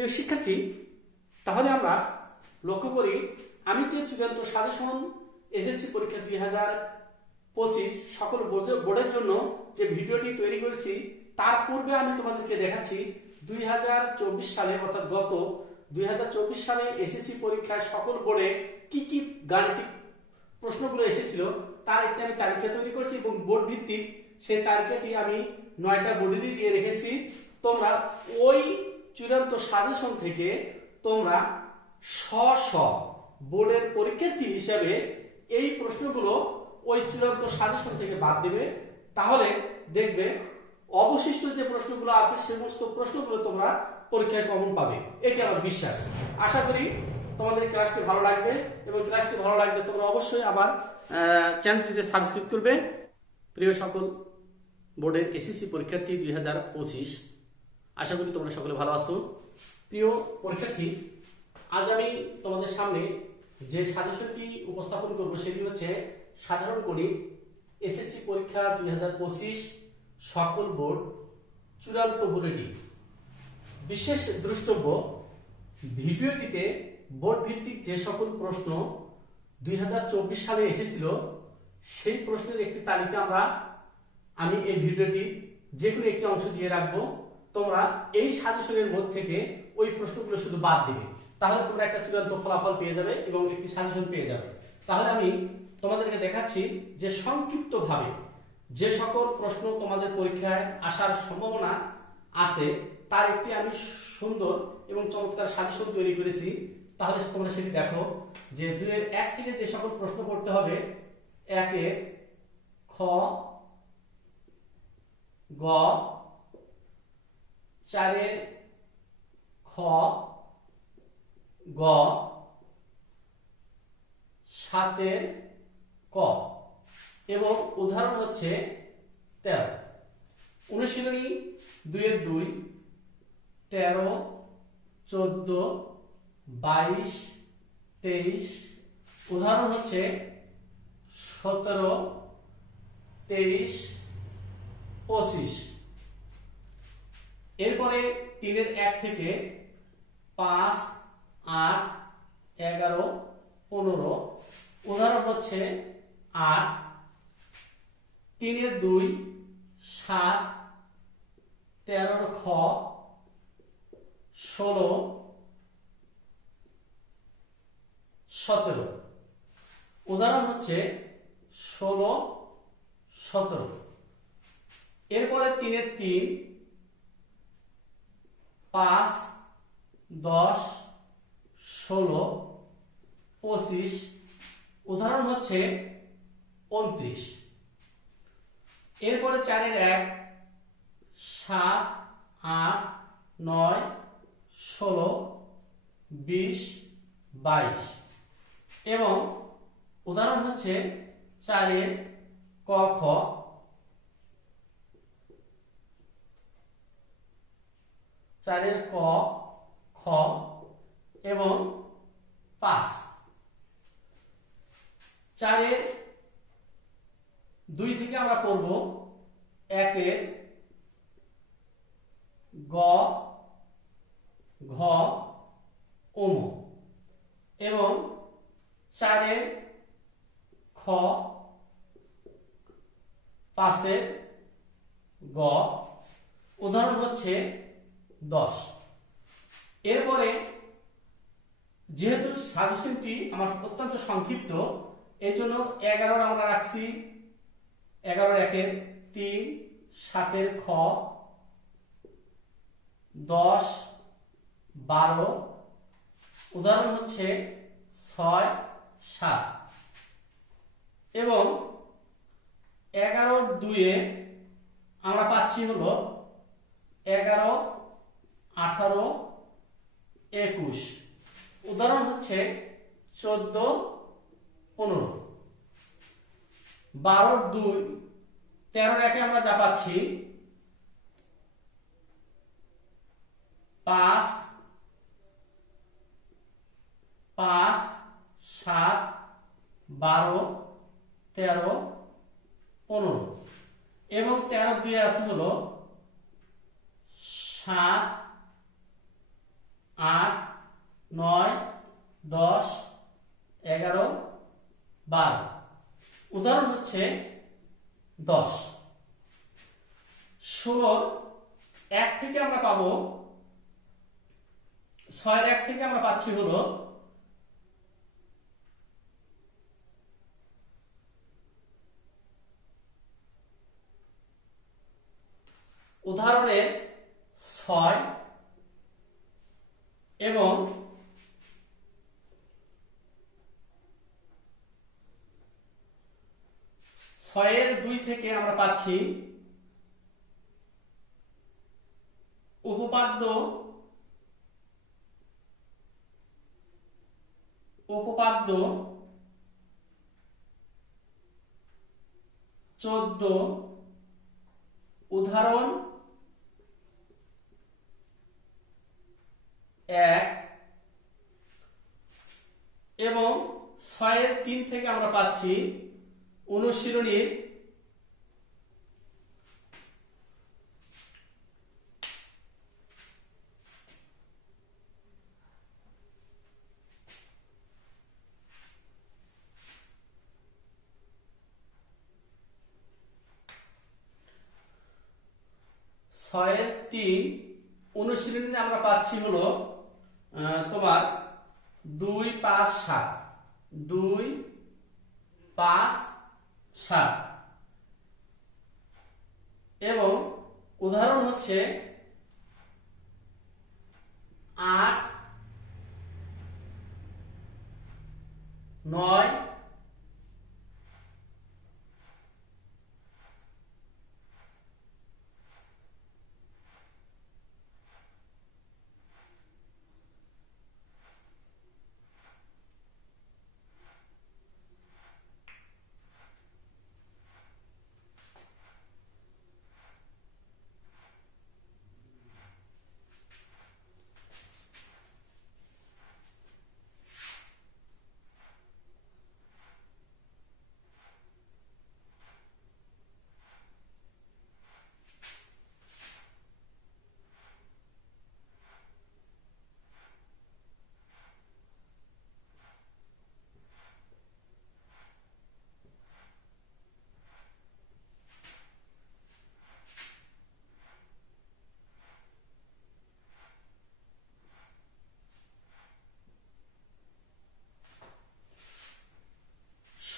প্রিয় শিক্ষার্থী, তাহলে আমরা লক্ষ্য করি আমি যে চূড়ান্ত সাজেশন এসএসসি পরীক্ষা 2025 সকল বোর্ডের জন্য যে ভিডিওটি তৈরি করেছি তার পূর্বে আমি তোমাদেরকে দেখাচ্ছি 2024 সালে অর্থাৎ গত 2024 সালে এসএসসি পরীক্ষায় সকল বোর্ডে কি কি গাণিতিক প্রশ্নগুলো এসেছিল তার একটি আমি তালিকা তৈরি করেছি এবং বোর্ড ভিত্তিক সেই তালিকাটি আমি 9টা বোর্ডেরই দিয়ে রেখেছি। তোমরা ওই চূড়ান্ত সাজেশন থেকে তোমরা স্ব বোর্ডের পরীক্ষার্থী হিসেবে এই প্রশ্নগুলো ওই চূড়ান্ত সাজেশন থেকে বাদ দেবে, তাহলে দেখবে অবশিষ্ট যে প্রশ্নগুলো আছে সমস্ত প্রশ্নগুলো তোমরা পরীক্ষায় কমন পাবে, এটি আমার বিশ্বাস। আশা করি তোমাদের ক্লাসটি ভালো লাগবে এবং ক্লাসটি ভালো লাগলে তোমরা অবশ্যই আমার চ্যানেলটিতে সাবস্ক্রাইব করবে। প্রিয় সকল বোর্ডের এসএসসি পরীক্ষার্থী 2025, আশা করি তোমরা সকলে ভালো আছো। প্রিয় পরীক্ষার্থী, আজ আমি তোমাদের সামনে যে সাজেশনটি উপস্থাপন করব সেটি হচ্ছে সাধারণ গণিত এসএসসি পরীক্ষা 2025 সকল বোর্ড চূড়ান্ত বুলেটিন। বিশেষ দ্রষ্টব্য, ভিডিওটিতে বোর্ড ভিত্তিক যে সকল প্রশ্ন 2024 সালে এসেছিল সেই প্রশ্নের একটি তালিকা আমি এই ভিডিওটি যে কোনো একটি অংশ দিয়ে রাখবো। তোমরা এই সাজেশনের মধ্যে থেকে ওই প্রশ্নগুলো শুধু বাদ দিবে, তাহলে তোমরা একটা চূড়ান্ত ফলাফল পেয়ে যাবে এবং একটি সাজেশন পেয়ে যাবে। তাহলে আমি তোমাদেরকে দেখাচ্ছি যে সংক্ষিপ্তভাবে যে সকল প্রশ্ন তোমাদের পরীক্ষায় আসার সম্ভাবনা আছে তার একটি আমি সুন্দর এবং চমৎকার সাজেশন তৈরি করেছি। তাহলে তোমরা সেটি দেখো যে 2-1 থেকে যে সকল প্রশ্ন করতে হবে, 1 খ, গ, 4 খ, গ, 7 ক এবং উদাহরণ হচ্ছে 13। অনুশীলনী 2-2, 13, 14, 22, 23, উদাহরণ হচ্ছে 17, 23, 25। এরপরে 3-1 থেকে 5, 8, 11, 15, উদাহরণ হচ্ছে 8, 3-2, 7, 13 খ, 16, 17, উদাহরণ হচ্ছে 16, 17। এরপরে 3-3, 5, 10, 16, 25, উদাহরণ হচ্ছে 29। এরপরে 4-1, 7, 8, 9, 16, 20, 22 এবং উদাহরণ হচ্ছে 4 ক, খ, 4 ক, খ এবং 5। 4-2 থেকে আমরা করব 1 গ, ঘ, ওম এবং 4 খ, 5 গ, উদাহরণ হচ্ছে 10। এরপরে যেহেতু সাজেশনটি আমার অত্যন্ত সংক্ষিপ্ত, এই জন্য 11 আমরা রাখছি। 11-1, 3, 7 খ, 10, 12, উদাহরণ হচ্ছে 6, 7 এবং 11-2 আমরা পাচ্ছি হলো 11, 18, 21, উদাহরণ হচ্ছে 14, 15। 12-2, 13-1 আমরা যা পাচ্ছি 5, 5, 7, 12, 13, 15 এবং 13-2 আছে হলো 7, 8, 9, 10, 11, 12। উদাহরণ হচ্ছে 10। 16 1 থেকে আমরা পাবো, 6 1 থেকে আমরা পাচ্ছি হলো উদাহরণের 6 এবং 6 2 থেকে আমরা পাচ্ছি উপপাদ্য 14, উদাহরণ 1 এবং 6 3 থেকে আমরা পাচ্ছি অনুশীলনীর 6 3 অনুশীলনী আমরা পাচ্ছি হলো তোমার 2 5 7, 2 5 7 এবং উদাহরণ হচ্ছে 8 9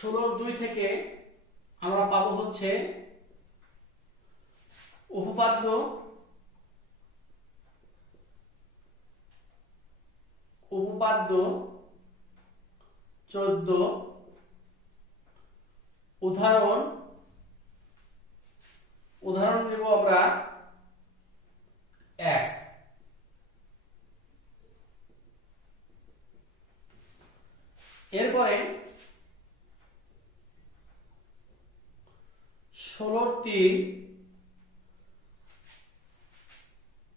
16 2 থেকে আমরা পাবো হচ্ছে উপপাদ্য 14, উদাহরণ নেব আমরা 1। এরপরে 16 3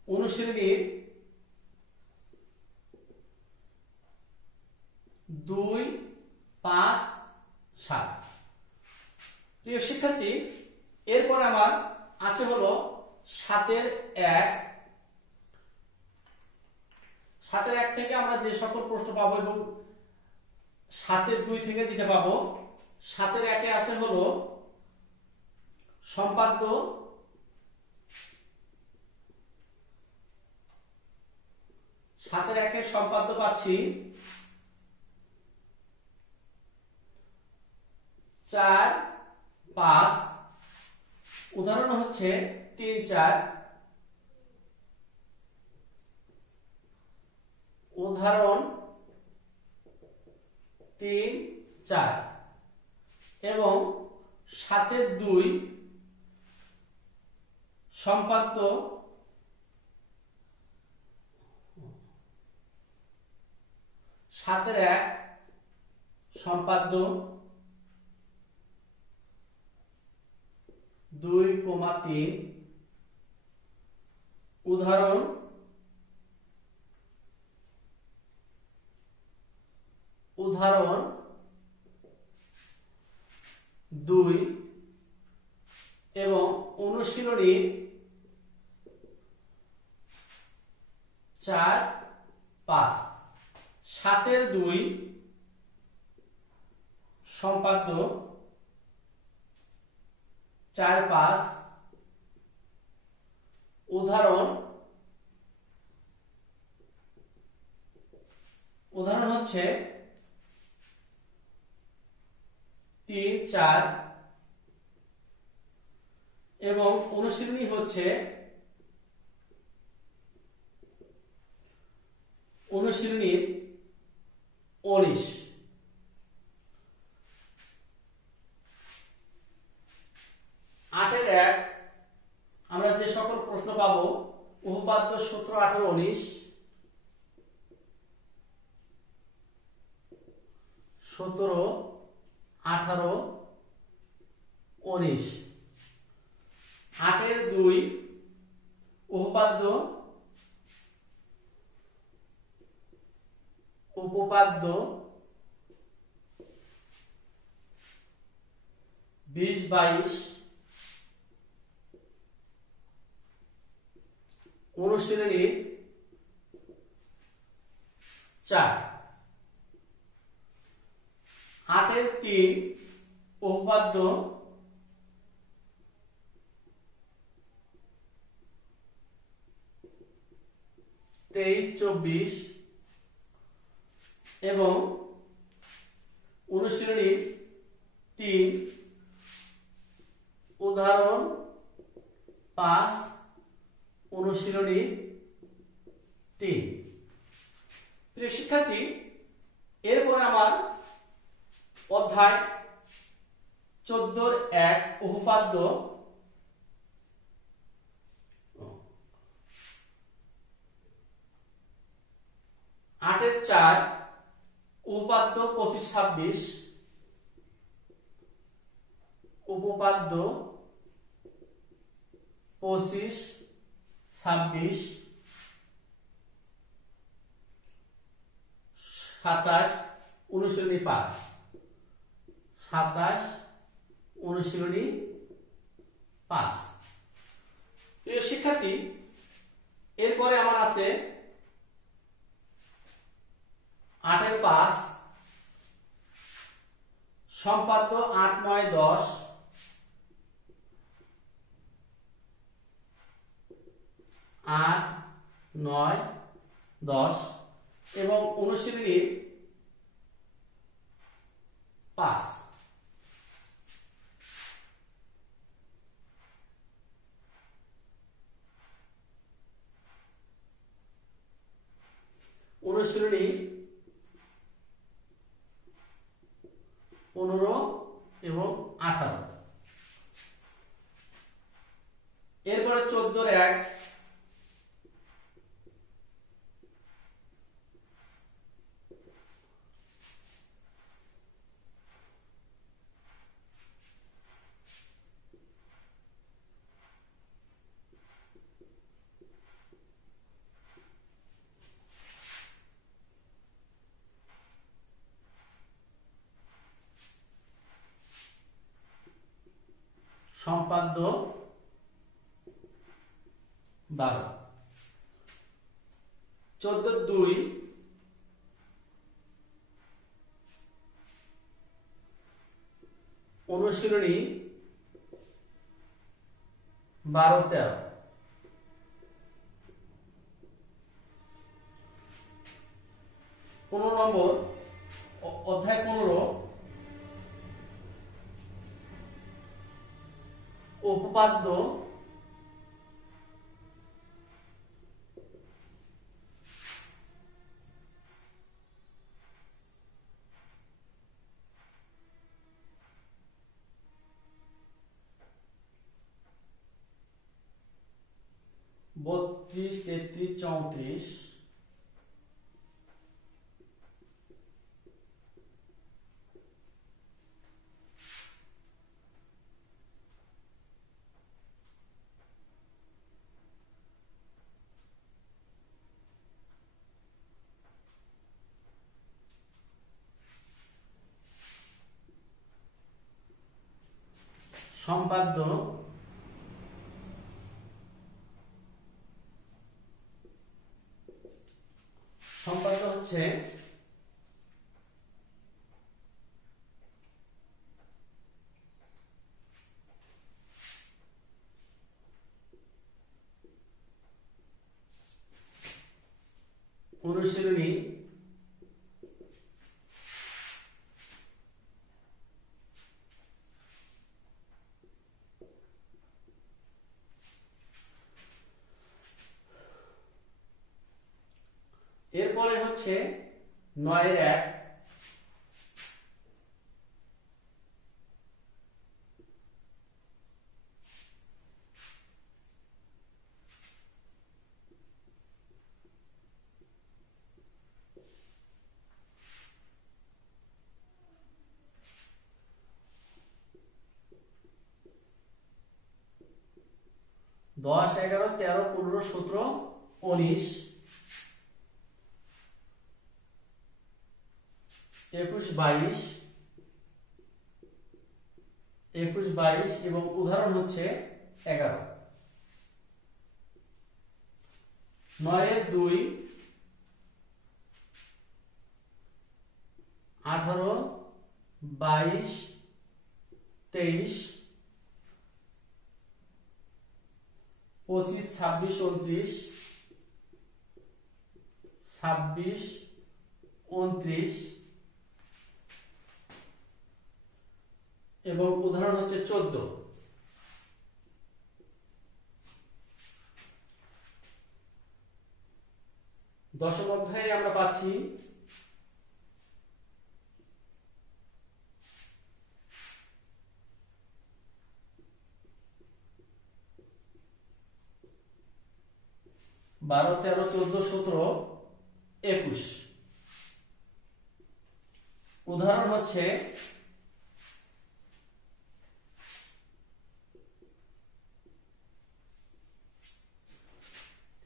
অনুশীলনীর 2 5 7। প্রিয় শিক্ষার্থী, এরপরে আমার আছে হলো 7 1। 7 1 থেকে আমরা যে সকল প্রশ্ন পাবো এবং 7 2 থেকে যেটা পাবো, 7 1 এ আছে হলো সম্পাদ্য 7 1 এর সম্পাদ্য পাচ্ছি 4 5। উদাহরণ হচ্ছে 3 4, উদাহরণ 3 4 এবং 7 2 সম্পাদ্য 7 1 সম্পাদ্য 2, 3। উদাহরণ 2 এবং অনুশীলনী 4 5 7 এর 2 সম্পাদ্য 4 5 উদাহরণ হচ্ছে 3 4 এবং অনুশীলনী হচ্ছে অনুশীলনীর 19 8 এর 1 আমরা যে সকল প্রশ্ন পাবো উপপাদ্য সূত্র 18 19 17 18 19 8 এর 2 উপপাদ্য উপপাদ্য 20 22 অনুশীলনী 4 8 এর 3 উপপাদ্য 23 24 এবং অনুশীলনী 3 উদাহরণ 5 অনুশীলনী 3। প্রিয় শিক্ষার্থী, এরপরে আমার অধ্যায় 14 এর 1 উপপাদ্য 8 এর 4 উপপাদ্য 25 26 উপপাদ্য 25 26 27 অনুশীলনী 5 27 অনুশীলনী 5। প্রিয় শিক্ষার্থী, এরপরে আমার আছে 8 এর 5 সম্পাদ্য 8 9 10 8 9 10 এবং অনুশীলনী 5। অনুশীলনী 15 এবং 18। এরপরে 14 এর 1 সম্পাদ্য 12। 14 2 অনুশীলনী 12 13। 15 নম্বর অধ্যায় 15 উপপাদ্য 32 33 34 সম্পাদ্য 15 হচ্ছে অনুশীলনী এরপরে হচ্ছে 9-এর 1 10, 11, 13, 15, 17, 19, 21, 22, 21, 22 এবং উদাহরণ হচ্ছে 11। 9-এর 2, 18, 22, 23, 25, 26, 29, 26, 29 এবং উদাহরণ হচ্ছে 14। দশম অধ্যায়ে আমরা পাচ্ছি বারো, 13, 14, 17, 21। উদাহরণ হচ্ছে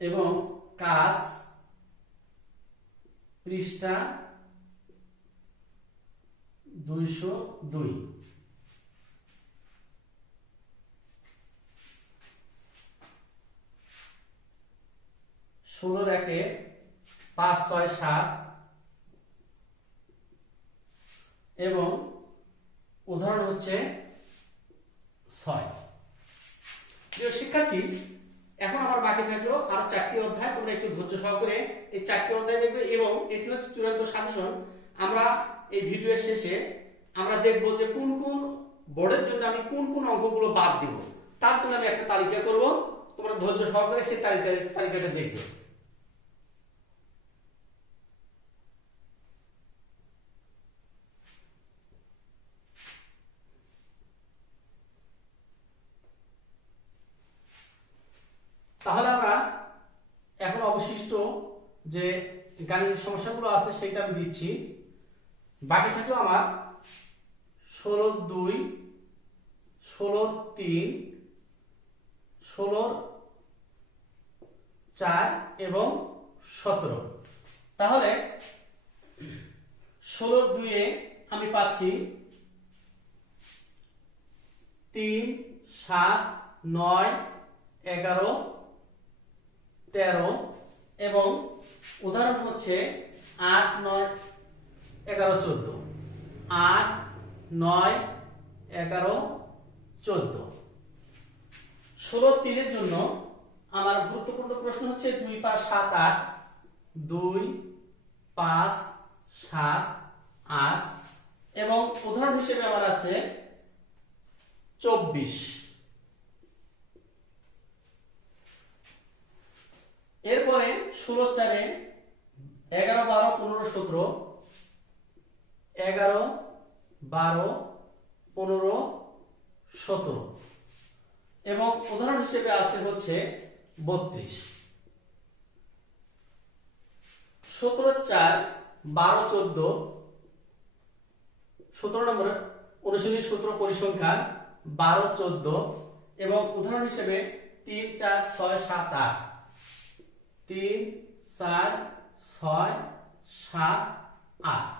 এবং কাজ পৃষ্ঠা 202। 16-এর 5, 6, 7 এবং উদাহরণ হচ্ছে 6। প্রিয় শিক্ষার্থী, এখন আমার বাকি থাকলো আর 4টি অধ্যায়। তোমরা একটু ধৈর্য সহকারে এই 4টি অধ্যায় দেখবে এবং এটি হচ্ছে চূড়ান্ত সাজেশন। আমরা এই ভিডিওর শেষে আমরা দেখব যে কোন কোন বোর্ডের জন্য আমি কোন কোন অঙ্কগুলো বাদ দেব, তার জন্য আমি একটা তালিকা করব। তোমরা ধৈর্য সহকারে সেই তালিকাটা দেখবে। তাহলে আমরা এখন অবশিষ্ট যে গাণিতিক সমস্যাগুলো আছে সেটা আমি দিচ্ছি। বাকি থাকলো আমার 16-2, 16-3, 16-4 এবং 17। তাহলে 16-2-এ আমি পাচ্ছি 3, 7, 9, 11, 13 এবং উদাহরণ হচ্ছে 8, 9, 11, 14। 8, 9, 11, 14। 16-3-এর জন্য আমার গুরুত্বপূর্ণ প্রশ্ন হচ্ছে 2, 5, 7, 8। 2, 5, 7, 8 এবং উদাহরণ হিসেবে আমার আছে 24। এরপরে 16-4-এ 11, 12, 15, 17, 11, 12, 15, 17 এবং উদাহরণ হিসেবে আছে হচ্ছে 32। 17-4, 12, 14, 17 নম্বরের অনুশীলনী সূত্র পরিসংখ্যান 12, 14 এবং উদাহরণ হিসেবে 3, 4, 6, 7, 8। 3, 4, 6, 7, 8